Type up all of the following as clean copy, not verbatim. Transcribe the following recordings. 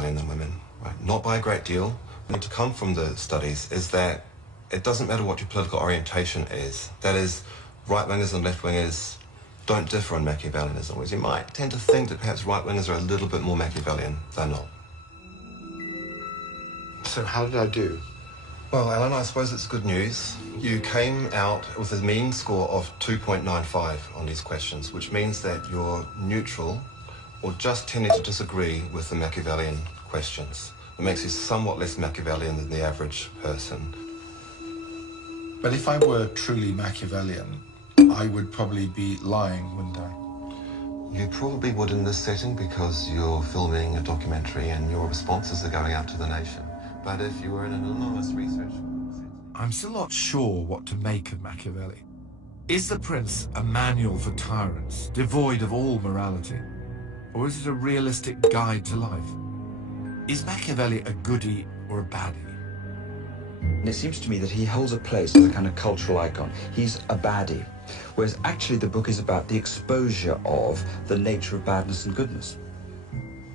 than women, right? Not by a great deal. What to come from the studies is that it doesn't matter what your political orientation is. That is, right-wingers and left-wingers don't differ on Machiavellianism, whereas you might tend to think that perhaps right-wingers are a little bit more Machiavellian. They're not. So how did I do? Well, Alan, I suppose it's good news. You came out with a mean score of 2.95 on these questions, which means that you're neutral or just tending to disagree with the Machiavellian questions. It makes you somewhat less Machiavellian than the average person. But if I were truly Machiavellian, I would probably be lying, wouldn't I? You probably would in this setting because you're filming a documentary and your responses are going out to the nation. But if you were in an anonymous research... I'm still not sure what to make of Machiavelli. Is The Prince a manual for tyrants, devoid of all morality? Or is it a realistic guide to life? Is Machiavelli a goodie or a baddie? And it seems to me that he holds a place as a kind of cultural icon. He's a baddie, whereas actually the book is about the exposure of the nature of badness and goodness.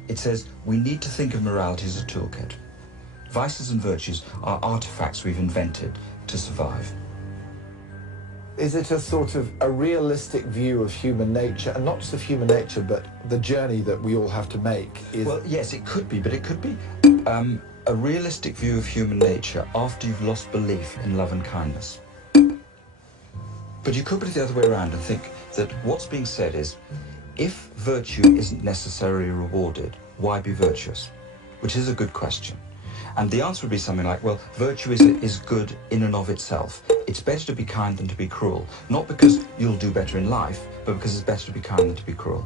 It says we need to think of morality as a toolkit. Vices and virtues are artifacts we've invented to survive. Is it a sort of a realistic view of human nature, and not just of human nature, but the journey that we all have to make? Well, yes, it could be, but it could be a realistic view of human nature after you've lost belief in love and kindness. But you could put it the other way around and think that what's being said is, if virtue isn't necessarily rewarded, why be virtuous? Which is a good question. And the answer would be something like, well, virtue is good in and of itself. It's better to be kind than to be cruel. Not because you'll do better in life, but because it's better to be kind than to be cruel.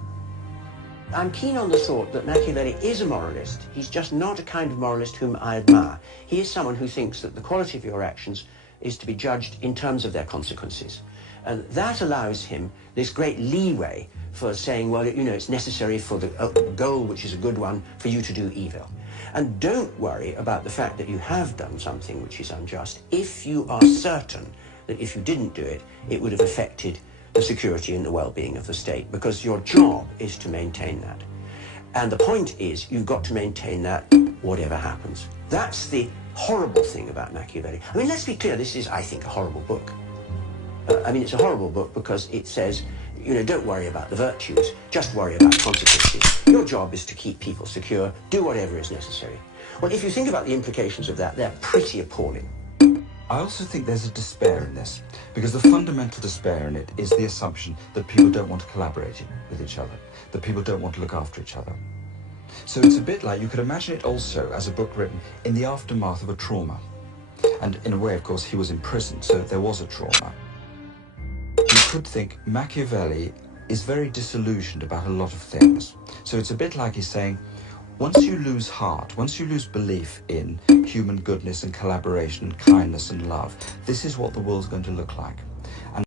I'm keen on the thought that Machiavelli is a moralist. He's just not a kind of moralist whom I admire. He is someone who thinks that the quality of your actions is to be judged in terms of their consequences. And that allows him this great leeway for saying, well, you know, it's necessary for the goal, which is a good one, for you to do evil. And don't worry about the fact that you have done something which is unjust if you are certain that if you didn't do it, it would have affected the security and the well-being of the state, because your job is to maintain that. And the point is, you've got to maintain that whatever happens. That's the horrible thing about Machiavelli. I mean, let's be clear, this is, I think, a horrible book. I mean, it's a horrible book because it says, you know, don't worry about the virtues, just worry about consequences. Your job is to keep people secure, do whatever is necessary. Well, if you think about the implications of that, they're pretty appalling. I also think there's a despair in this, because the fundamental despair in it is the assumption that people don't want to collaborate with each other, that people don't want to look after each other. So it's a bit like, you could imagine it also as a book written in the aftermath of a trauma. And in a way, of course, he was in prison, so there was a trauma. You could think Machiavelli is very disillusioned about a lot of things. So it's a bit like he's saying, once you lose heart, once you lose belief in human goodness and collaboration and kindness and love, this is what the world's going to look like.